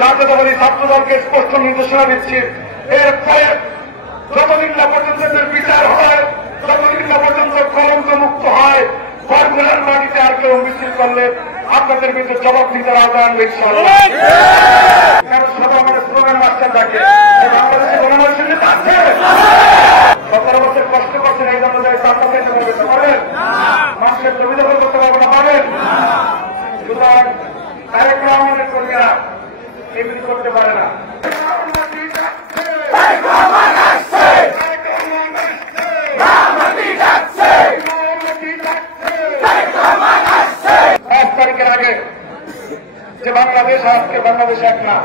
জাতীয়তাবাদী ছাত্র দলকে স্পষ্ট নির্দেশনা দিচ্ছি, এরপরে যতদিন না পর্যন্ত এদের বিচার হয়, যতদিন না পর্যন্ত কলঙ্ক মুক্ত হয়, বরগুনার মাটিতে আর কেউ মিছিল করলে আপনাদের বিরুদ্ধে জবাব দিতে আহ্বান ইনশাআল্লাহ। সবাই আমাদের স্লোগান মাস্টার ডাকে, বাংলাদেশে গণমানুষের নেতা আছে। 17 বছর কষ্ট করছেন, এই জন্য চারটা পেতে পারেন, মানুষের জমি দখল করতে পারবো না পারেন। সুতরাং তারেক রহমানের কর্মীরা এগুলি করতে পারে না। 5 তারিখের আগে যে বাংলাদেশ, আজকে বাংলাদেশ এক না।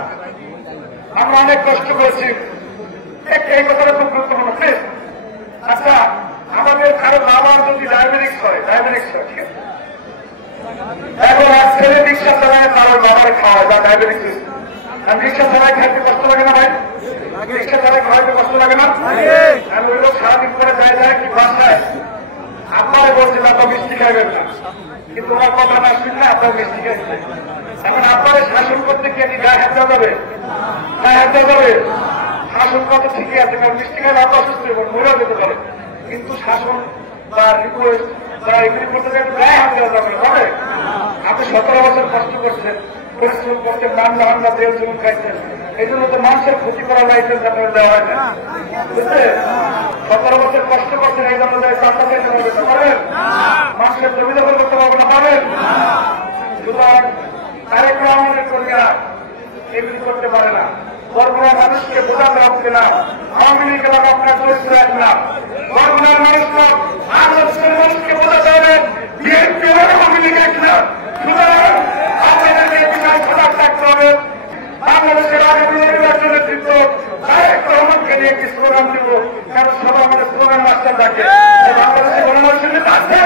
আমরা অনেক কষ্ট করেছি, এই কথাটা খুব গুরুত্বপূর্ণ। প্লিজ, আচ্ছা, আমাদের কারো বাবার যদি ডায়াবেটিক্স হয়, ঠিক আছে, এখন আজ ছেলে রিক্সা চালায়, কারোর বাবার খাওয়ায় বা ডায়াবেটিক্স, রিক্সা চালায় খাইতে কষ্ট লাগে না ভাই? রিক্সা চালায় খাওয়াইতে কষ্ট লাগে না? আমি ওই লোক সারাদিন করে যায় কি বাসায় আপনারা বলছেন আপনার মিষ্টি খাইবেন না, কিন্তু ওনার কথা না শুনলে আপনার মিষ্টি খাইছে। এখন আপনারা শাসন করতে গিয়ে কি গায়ে হাত দেওয়া যাবে? গায়ে হাত দেওয়া যাবে? শাসন করতে ঠিকই আছে, কারণ মিষ্টি খাইলে আপনার অসুস্থ মরেও যেতে পারে, কিন্তু শাসন বা রিকোয়েস্ট বা এগুলি করতে গেলে গায়ে হাত দেওয়া যাবে হবে। আপনি 17 বছর কষ্ট করছেন, পরিশ্রম করছেন, মামলা হামলা তেল চুন খাইছেন, এই জন্য তো মানুষের ক্ষতি করা লাইসেন্স আপনার দেওয়া হয় না, বুঝলে? 17 বছর কষ্ট করছেন, এই জন্য চারটা পেতে পারেন, মানুষের জমি দখল করতে পারবো না পারেন। সুতরাং তারেক রহমানের কর্মীরা এগুলি করতে পারে না। বরগুনার মানুষকে বোঝাতে হচ্ছে না আওয়ামী লীগের আপনার চরিত্র এক না। বরগুনার মানুষকে বাংলাদেশের মানুষকে বোঝাতে হবে বিএনপি আওয়ামী লীগ এক না। সুতরাং আপনাদেরকে বিষয় সজাগ থাকতে হবে। বাংলাদেশের আগামী নির্বাচনের নেতৃত্ব তারেক রহমানকে নিয়ে একটি স্লোগান দিব, কারণ সবাই আমাদের স্লোগান মাস্টার ডাকে, বাংলাদেশের গণমানুষের নেতা আছে।